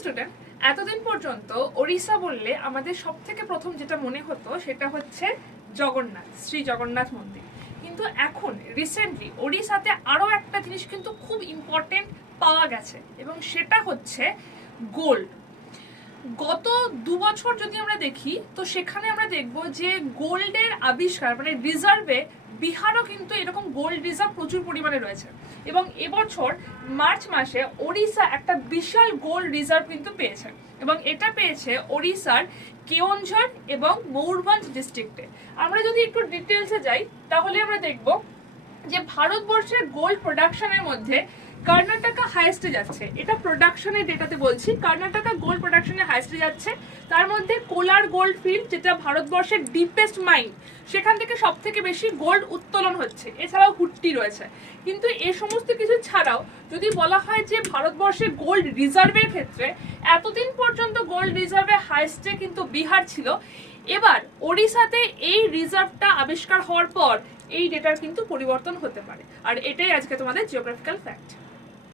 Student, এতদিন পর্যন্ত ওড়িশা বললে আমাদের সব থেকে প্রথম যেটা মনে হতো সেটা হচ্ছে জগন্নাথ, শ্রী জগন্নাথ মন্দির। কিন্তু এখন রিসেন্টলি ওড়িশাতে আরও একটা জিনিস কিন্তু খুব ইম্পর্টেন্ট পাওয়া গেছে এবং সেটা হচ্ছে গোল্ড। গত 2 বছর যদি আমরা দেখি তো সেখানে আমরা দেখব যে গোল্ডের আবিষ্কার মানে রিজার্ভে বিহারও কিন্তু এরকম গোল্ড রিজার্ভ প্রচুর পরিমাণে রয়েছে এবং এবছর মার্চ মাসে ওড়িশা একটা বিশাল গোল্ড রিজার্ভ কিন্তু পেয়েছে এবং এটা পেয়েছে ওড়িশার কেওনঝর এবং ময়ূরভঞ্জ ডিস্ট্রিক্টে। আমরা যদি একটু ডিটেলসে যাই তাহলে আমরা দেখব যে ভারতবর্ষের গোল্ড প্রোডাকশনের মধ্যে কর্ণাটকা হাইয়েস্টে যাচ্ছে। এটা প্রোডাকশনের ডেটাতে বলছি, কর্ণাটকা গোল্ড প্রোডাকশনে হাইয়েস্টে যাচ্ছে। তার মধ্যে কোলার গোল্ড ফিল্ড, যেটা ভারতবর্ষের ডিপেস্ট মাইন, সেখান থেকে সব থেকে বেশি গোল্ড উত্তোলন হচ্ছে। এছাড়াও হুট্টি রয়েছে। কিন্তু এই সমস্ত কিছু ছাড়াও যদি বলা হয় যে ভারতবর্ষের গোল্ড রিজার্ভের ক্ষেত্রে এতদিন পর্যন্ত গোল্ড রিজার্ভে হাইয়েস্টে কিন্তু বিহার ছিল। এবার ওড়িশাতে এই রিজার্ভটা আবিষ্কার হওয়ার পর এই ডেটার কিন্তু পরিবর্তন হতে পারে। আর এটাই আজকে তোমাদের জিওগ্রাফিক্যাল ফ্যাক্ট।